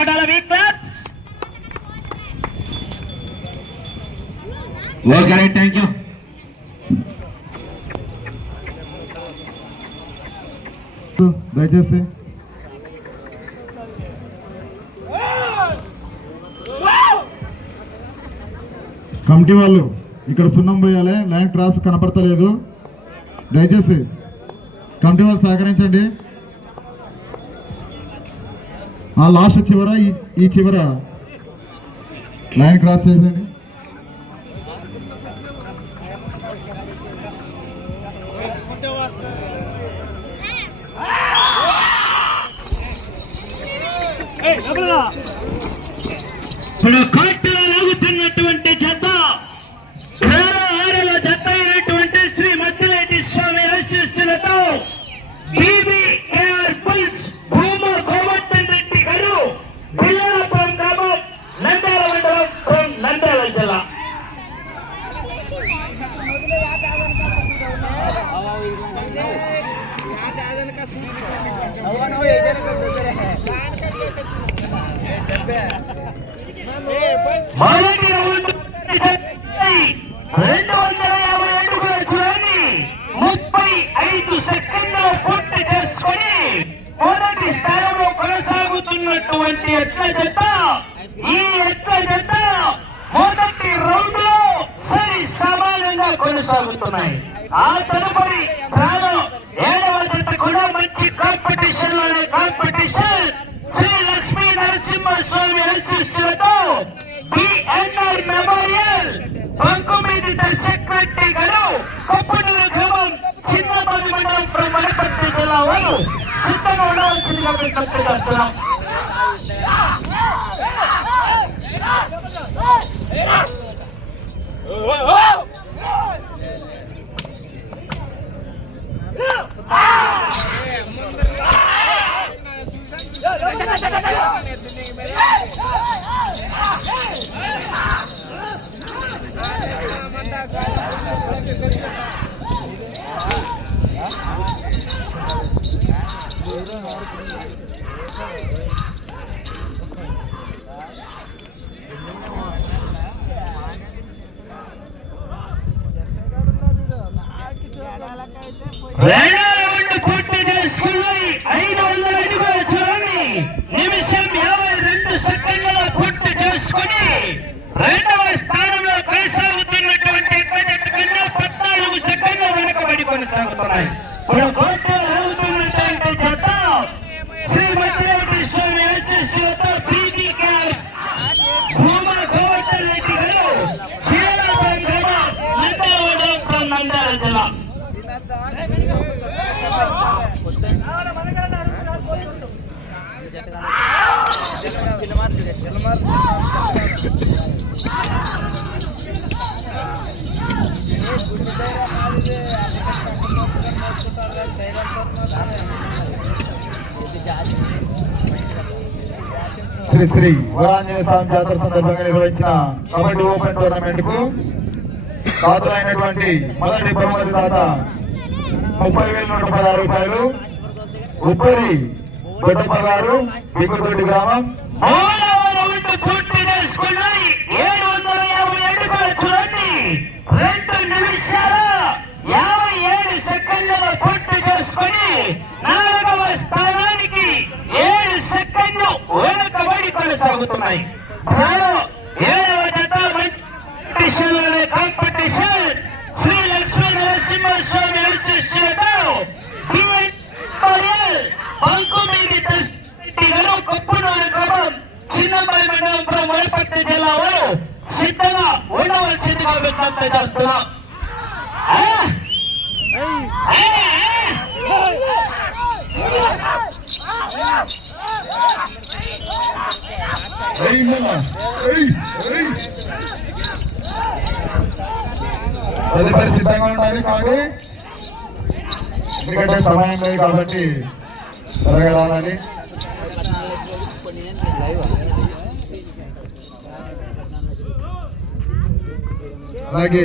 కొట్టాల week claps okay right thank you. దయచేసి. Committee వాళ్ళు ఇక్కడ సున్నం పోయాలి లైన్ క్రాస్ కనపడతలేదు. దయచేసి కమిటీ వాళ్ళు సహకరించండి. ఆ లాస్ట్ చివర ఈ- ఈ చివర. లైన్ క్రాస్ చేసేయండి. ఇప్పుడు కోర్టులో లాగుతున్నటువంటి జత కేరళ ఆరుల జత అయినటువంటి శ్రీ మద్దిలేటి స్వామి ఆశిస్తులతో బీబీకేఆర్ పుల్స్ భూమ గోవర్ధన్ రెడ్డి గారు పిల్లలపురం గ్రామం నంద్యాల మండలం ఫ్రమ్ నంద్యాల జిల్లా మొదటి రౌండ్ రెండు వందల యాభై అడుగుల దూరాన్ని ముప్పై ఐదు సెకండ్లో పూర్తి చేసుకుని మొదటి స్థానంలో కొనసాగుతున్నటువంటి ఎట్ల జత ఈ ఎట్ల జత మొదటి రౌండ్లో సరి సమానంగా కొనసాగుతున్నాయి. ఆ తదుపరి కొనసాగుతున్నాయి ఇప్పుడు కోర్టులో శ్రీ శ్రీ వరాంజనేయ స్వామి జాతర సందర్భంగా నిర్వహించిన కబడ్డీ ఓపెన్ టోర్నమెంట్కు పాత్రైనటువంటి మొదటి బహుమతి దాత ముప్పై వేల నూట పదహారు రూపాయలు. ఉప్పరి దొడ్డప్ప గారు దిగుదొడ్డి గ్రామం. ఏడు వందల యాభై అడుగుల చూడండి రెండు నిమిషాలు. యాభై ఏడు సెకండ్ల పూర్తి చేసుకుని నాలుగవ స్థానానికి ఏడు సెకండ్లు వెనుకబడి కొనసాగుతున్నాయి. ఏడవ జత మంచి కాంపిటీషన్ శ్రీ లక్ష్మీ నరసింహస్వామి ఆశిస్సులతో బంకుమీది కొప్పునూరు గ్రామం చిన్నబాయి మండలం వనపర్తి జిల్లా వారు సిద్ధంగా ఉండవలసిందిగా విజ్ఞప్తి చేస్తున్నాం. ఆ? ఆ, ఏయ్ మామ, తదుపరి సిద్ధంగా ఉండాలి కానీ ఎందుకంటే సమయం లేదు కాబట్టి త్వరగా రావాలి అలాగే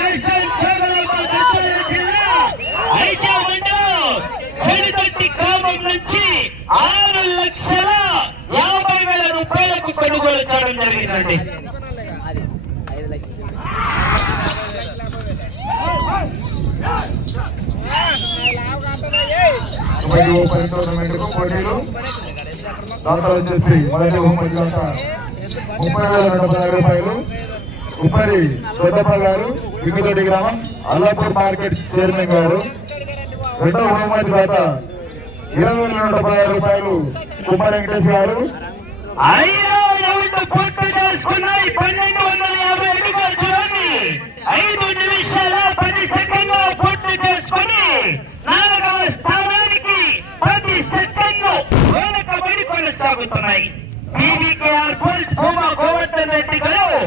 ఆరు లక్షల యాభై వేల రూపాయలకు కొనుగోలు చేయడం జరిగిందండి వచ్చేసి మొదటి బహుమతి ముప్పై వేల రెండు వందల రూపాయలు ఉప్పరి పెద్దప్ప గారు వింగుతోటి గ్రామం అల్లాపూర్ మార్కెట్ చైర్మన్ గారు రెండవ బహుమతి దాత ఇరవై వేల నూట పదహారు రూపాయలు కుమార్ వెంకటేష్ గారు ఐదో రౌండ్ పూర్తి చేసుకున్నాయి పన్నెండు వందల యాభై అడుగులు చూడండి ఐదు నిమిషాల పది పూర్తి చేసుకుని నాలుగవ స్థానానికి పది సెకండ్లు కొనసాగుతున్నాయి పుల్ భూమా గోవర్ధన్ రెడ్డి గారు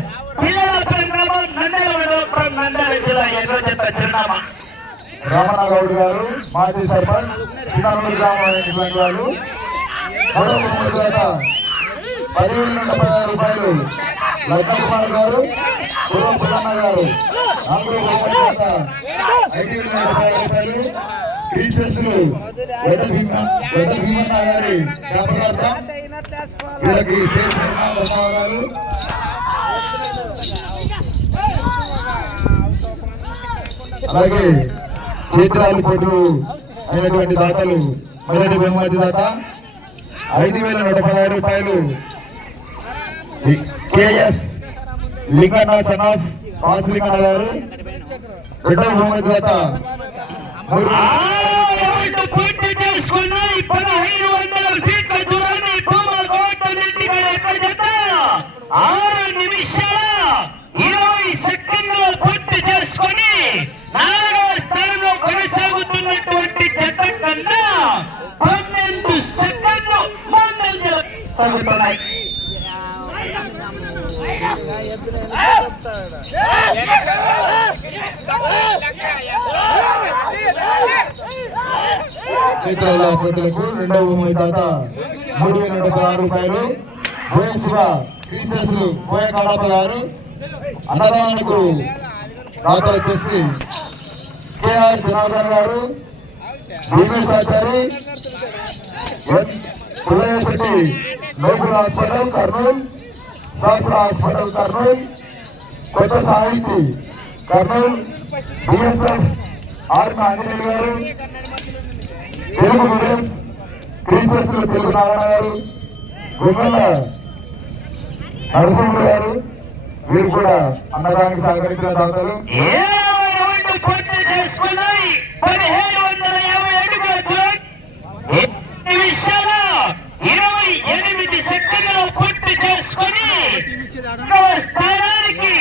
నందల నందల జిల్లా చిరునామా రామనాగౌడ్ గారు మాజీ సర్పంచ్ శ్రీరాములు గ్రామం అనేటువంటి వాళ్ళు మూడవ బహుమతి పదహారు రూపాయలు లక్ష్మణ్ కుమార్ గారు పూర్వ పుల్లన్న గారు నాలుగో బహుమతి ఐదు వేల రూపాయలు టీచర్స్లు భీమ భీమన్న గారి జ్ఞాపకార్థం వీళ్ళకి గారు అలాగే చేతిరాలు పోటీలు అయినటువంటి దాతలు మొదటి బహుమతి దాత ఐదు వేల నూట పదహారు రూపాయలు. కేఎస్ లింగన్న సన్ ఆఫ్ పాస్ లింగన్న గారు. రెండవ బహుమతి దాత పదహైదు వందల ఫీట్ల దూరాన్ని భూమా గోవర్ధన్ జత ఆరు నిమిషాల ఇరవై సెకండ్లు పూర్తి చేసుకొని నాలుగవ స్థానం కొనసాగుతున్నటువంటి జత కన్నా పన్నెండు సెకండ్లు ముందంజలు సాగుతున్నాయి చేతిరాల పోటీలకు రెండవ బహుమతి దాత మూడు వేల డెబ్బై ఆరు రూపాయలు. బోయ శివ టీచర్స్ బోయ గారు. అన్నదానానికి దాతలు వచ్చేసి కేఆర్ జనార్దన్ గారు. భీమేష్ ఆచారి పుల్లయ్య లోపల లోకల్ హాస్పిటల్ కర్నూలు శాస్త్ర హాస్పిటల్ కర్నూలు కొత్త సాహితీ కర్నూలు బిఎస్ఎఫ్ ఆర్మీ ఆంజనేయులు గారు తెలుగు విలేజ్ క్రీసెస్ తెలుగు నారాయణ గారు గుమ్మల నరసింహుడు గారు వీరు కూడా అన్నదానికి సహకరించిన దాతలు. ఏడవ పదిహేడు వందల యాభై అడుగుల విషయం ఎనిమిది నిమిషాల ఇరవై ఎనిమిది సెకండ్లు పూర్తి చేసుకుని రెండవ స్థానానికి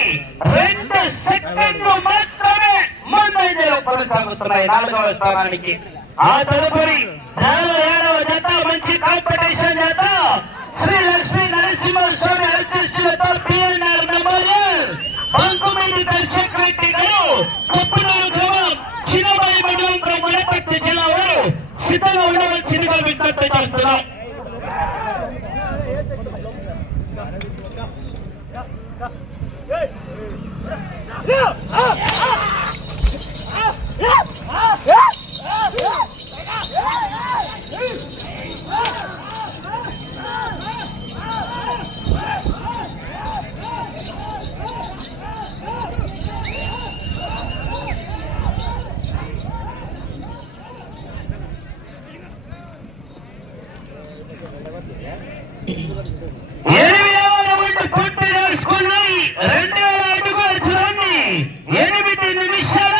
రెండు సెకండ్లు మాత్రమే ముందంజలో కొనసాగుతున్నాయి. నాలుగవ స్థానానికి. ఆ తదుపరి ఏడవ జత మంచి కాంపిటీషన్ జత. శ్రీ లక్ష్మీ నరసింహస్వామి అధ్యక్షులతో పిఎన్ఆర్ మెమోరియల్. బంకుమేటి దర్శక్ రెడ్డి గారు కొప్పనూరు గ్రామం చిన్నబాయి మండలం వనపర్తి జిల్లా వారు సిద్ధంగా ఉండవలసిందిగా విజ్ఞప్తి చేస్తున్నాం ఎనిమిదవ రౌండ్ పూర్తి చేసుకున్నాయి రెండవ అడుగులు చూడండి ఎనిమిది నిమిషాల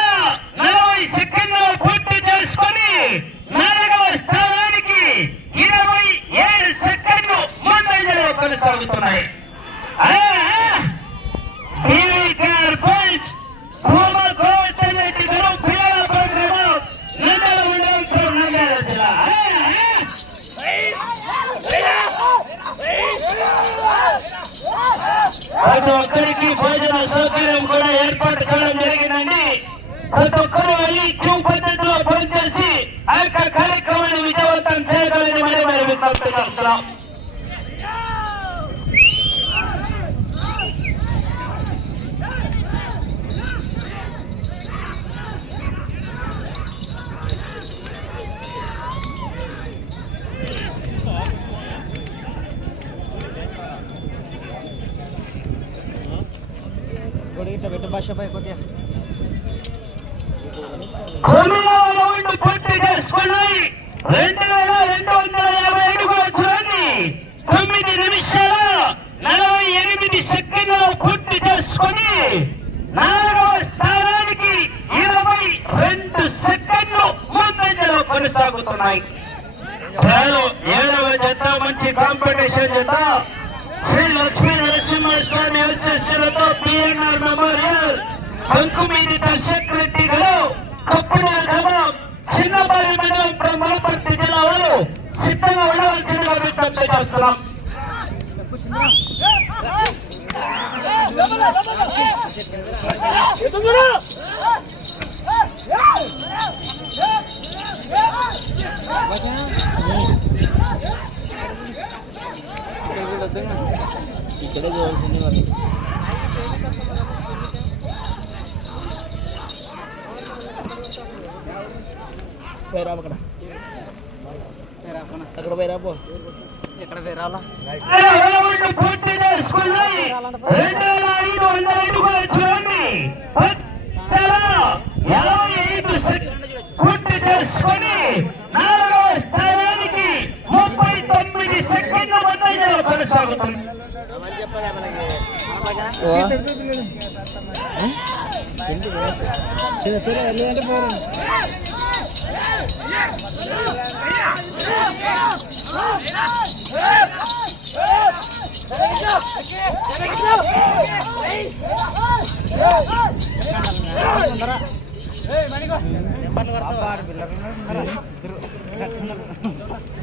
నలభై సెకండ్లు పూర్తి చేసుకొని నాలుగవ స్థానానికి ఇరవై ఏడు సెకండ్లు ముందంజలో కొనసాగుతున్నాయి ఆ, ఆ, బీవీకేఆర్ బాయ్స్, భూమ గోవర్ధన్ రెడ్డి గారు పిల్లలపల్లి గ్రామం, నంద్యాల మండలం నంద్యాల జిల్లా ఆ, ఆ. ప్రతి ఒక్కరికి భోజన సౌకర్యం కూడా ఏర్పాటు చేయడం జరిగిందండి. ప్రతి ఒక్కరూ వెళ్ళి క్యూ పద్ధతిలో భోజనం చేసి ఆ యొక్క కార్యక్రమాన్ని విజయవంతం చేయగలని మరి మరి విజ్ఞప్తి చేస్తున్నాం తొమ్మిదవ రౌండ్ పూర్తి చేసుకున్నాయి. రెండు వేల రెండు వందల యాభై అడుగుల దూరాన్ని తొమ్మిది నిమిషాల నలభై ఎనిమిది సెకండ్లు పూర్తి చేసుకుని నాలుగవ స్థానానికి ఇరవై రెండు సెకండ్లు ముందంజలో కొనసాగుతున్నాయి. ఏడవ జత మంచి కాంపిటీషన్ జత. శ్రీ లక్ష్మీ నరసింహస్వామి ఆశిస్తులతో పిఎన్ఆర్ మెమోరియల్. బంకుమీది దర్శక్ రెడ్డి గారు కప్పిన గ్రామం చిన్నబాయి మండలం బ్రహ్మపర్తి జిల్లాలో సిద్ధంగా ఉండవలసిందిగా విజ్ఞప్తి చేస్తున్నాం. Yeah! ఇక్కడే చూడాల్సింది వాళ్ళు. పోయిరా అక్కడ? అక్కడ పోయిరా పో. ఎక్కడ పోయిరాలా రౌండ్ పూర్తి చేసుకున్నాయి రెండు వేల ఐదు వందల అడుగుల చూడండి పూర్తి చేసుకొని నాలుగవ స్థానానికి ముప్పై తొమ్మిది సెకండ్ల ముందంజలో కొనసాగుతుంది. అబ్బా షాబాయ్ పదకొండవ రౌండ్ పూర్తి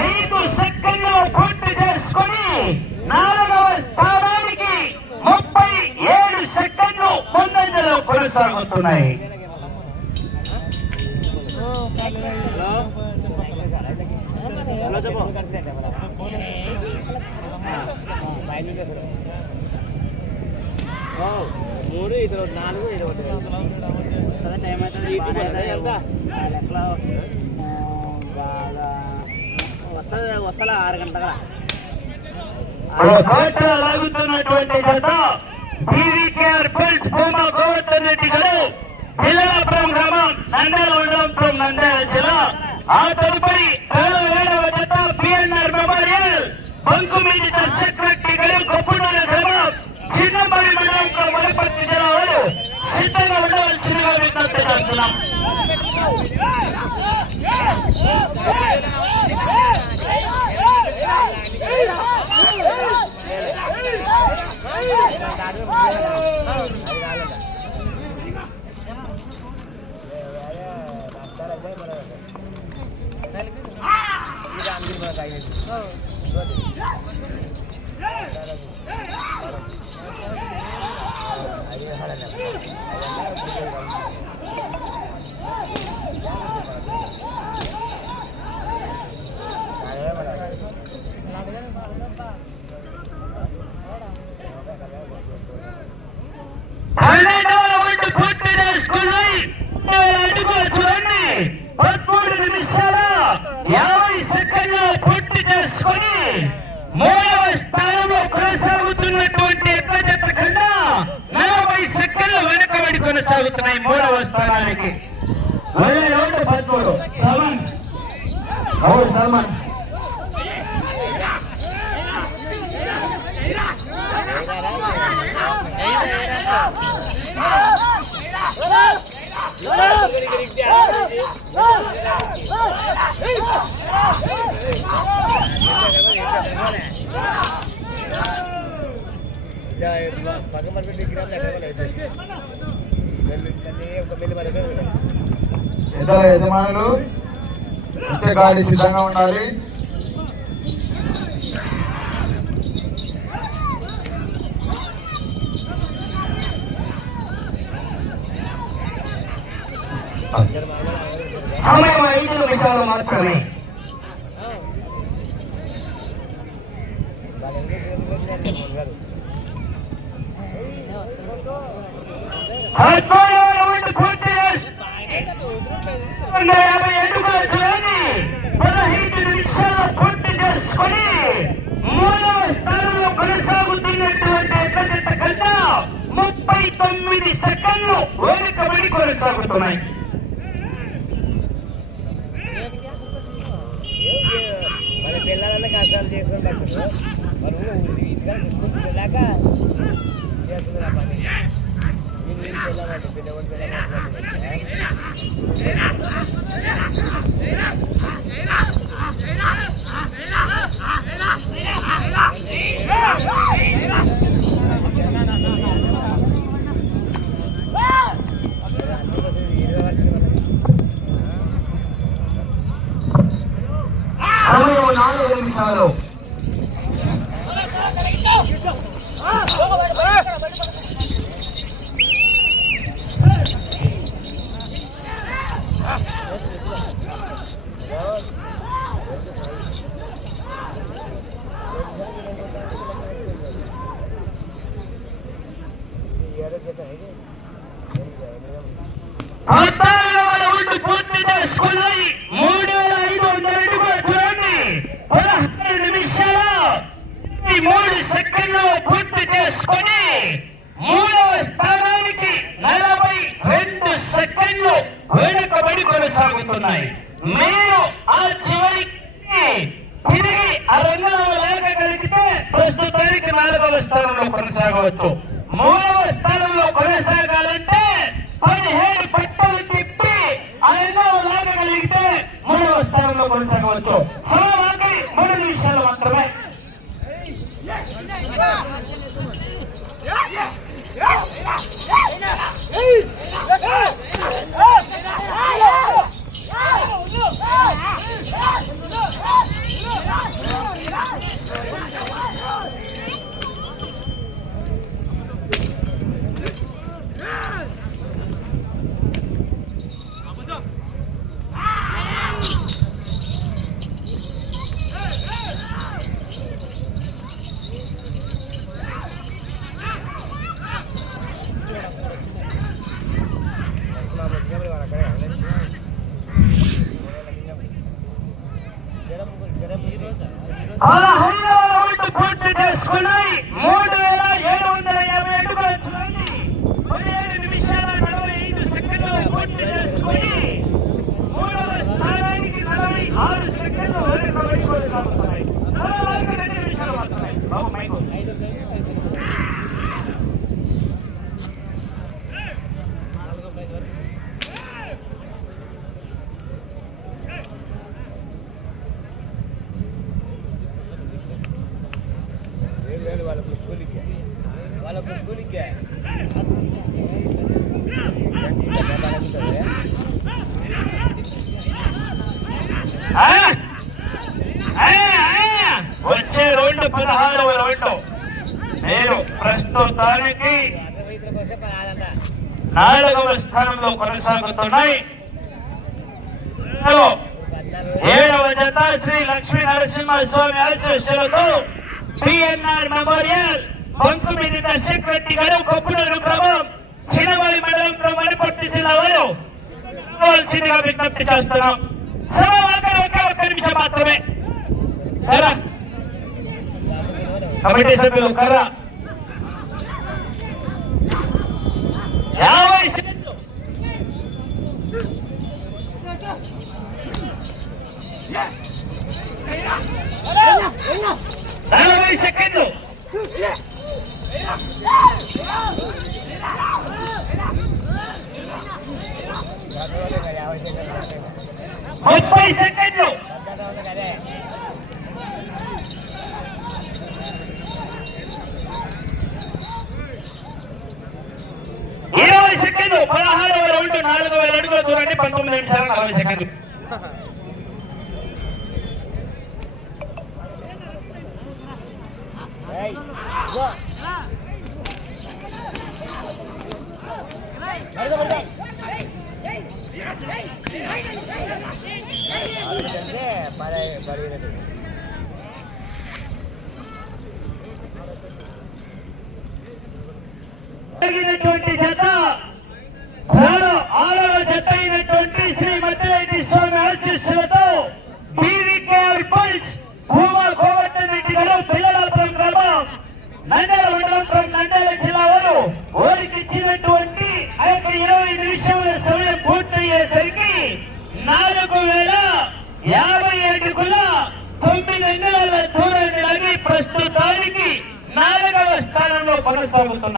ఐదు సెకండ్లు పూర్తి చేసుకొని నాలుగవ స్థానానికి ముప్పై ఏడు సెకండ్లు ముందంజలో కొనసాగుతున్నాయి. మూడు ఇది ఒకటి నాలుగు ఇది ఒకటి వస్తుంది? టైం అవుతుంది ఎట్లా బాగా. వస్తుంది వస్తా ఆరు గంటల కోట లాగుతున్నటువంటి జత టీవీకేఆర్ పిల్స్ భూమా గోవర్ధన్ రెడ్డి గారు పిల్లలాపురం గ్రామం నంద్యాల మండలం నంద్యాల జిల్లా ఆ తదుపరి ఏడవ జత పిఎన్ఆర్ మెమోరియల్ బంకుమీది దర్శక్ రెడ్డి గారు కొప్పుడూరు గ్రామం చిన్నపల్లి మండలం వనపర్తి జిల్లాలో సిద్ధంగా ఉండవలసిందిగా విజ్ఞప్తి చేస్తున్నాం. Oh. నిమిషాల యాభై సెకండ్లు పూర్తి చేసుకొని మూడవ స్థానంలో కొనసాగుతున్నటువంటి ఎట్ల కన్నా నలభై సెకండ్లు వెనుకబడి కొనసాగుతున్నాయి మూడవ స్థానానికి. సల్మాన్. రౌండ్ సల్మాన్. సల్మాన్ ఇతర యజమానులు గాడి సిద్ధంగా ఉండాలి. సమయం ఐదు నిమిషాలు మాత్రమే. యాభై అడుగుల దూరాన్ని పదహైదు నిమిషాలు పూర్తి చేసుకొని మూడవ స్థానంలో కొనసాగుతున్నటువంటి ఎక్కడెట్ట కన్నా ముప్పై తొమ్మిది సెకండ్లు వెనుకబడి కొనసాగుతున్నాయి. పిల్లలన్నీ కష్టాలు చేసుకొని మరి ఇంటికాడ చూసుకుంటూ వెళ్ళాక చేస్తున్నారు పని. వీళ్ళు ఏం పిల్లమంటే పిల్లవాడు పిల్లమంటే నాలుగు నిమిషాలు పద్నాలుగవ రౌండ్ పూర్తి చేసుకున్నాయి మూడు వేల ఐదు వందల అడుగుల దూరాన్ని పదహారు నిమిషాల ఈ మూడు సెకండ్లు పూర్తి చేసుకుని మూడవ స్థానానికి నలభై రెండు సెకండ్లు వెనుకబడి కొనసాగుతున్నాయి మీరు ఆ చివరికి తిరిగి ఆ రంగంలో లేకగలిగితే ప్రస్తుతానికి నాలుగవ స్థానంలో కొనసాగవచ్చు మూడవ స్థానంలో కొనసాగాలంటే పదిహేడు పట్టలు తిప్పి ఆ రంగంలో లేకగలిగితే మూడవ స్థానంలో కొనసాగవచ్చు సమయానికి మూడు నిమిషాలు మాత్రమే Yeah! ప్రస్తుతానికి నాలుగవ స్థానంలో కొనసాగుతున్నాయి. ఏడవ జత శ్రీ లక్ష్మీ నరసింహస్వామి ఆశీస్సులతో టిఎన్ఆర్ మెమోరియల్ బంకుమిది దర్శక్ రెడ్డి గారు కొప్పుడూరు క్రమం చిన్నవల్లి మండలం క్రమణపట్టి జిల్లా వారు కావాల్సిందిగా విజ్ఞప్తి చేస్తున్నాం. సమయం ఆఖరి ఒక్క నిమిషం మాత్రమే. కమిటీ సభ్యులు కరా. యాభై సెకండ్లు నలభై సెకండ్లు చదవాలి కదా, యాభై సెకండ్లు అంతే. ముప్పై సెకండ్లు నలభై కదే. ఇరవై సెకండ్లు పదహారవ రౌండ్ నాలుగు వేల అడుగుల దూరాన్ని పంతొమ్మిది నిమిషాల నలభై సెకండ్లు ఏయ్, ఇదిగో. ఆరవ జత అయినటువంటి శ్రీ మద్దిరెడ్డి స్వామి ఆశీస్సులతో బీవీకేఆర్ పల్స్ భూమా గోవర్ధన్ రెడ్డి గారు పిల్లలాపురం గ్రామం నంద్యాల మండలం నంద్యాల జిల్లా వారు వారికి ఇచ్చినటువంటి ఆ యొక్క ఇరవై నిమిషముల సమయం పూర్తయ్యేసరికి నాలుగు వేల యాభై అడుగుల తొమ్మిది అంగుళాల దూరాన్ని లాగి ప్రస్తుతానికి నాలుగవ స్థానంలో కొనసాగుతున్నారు.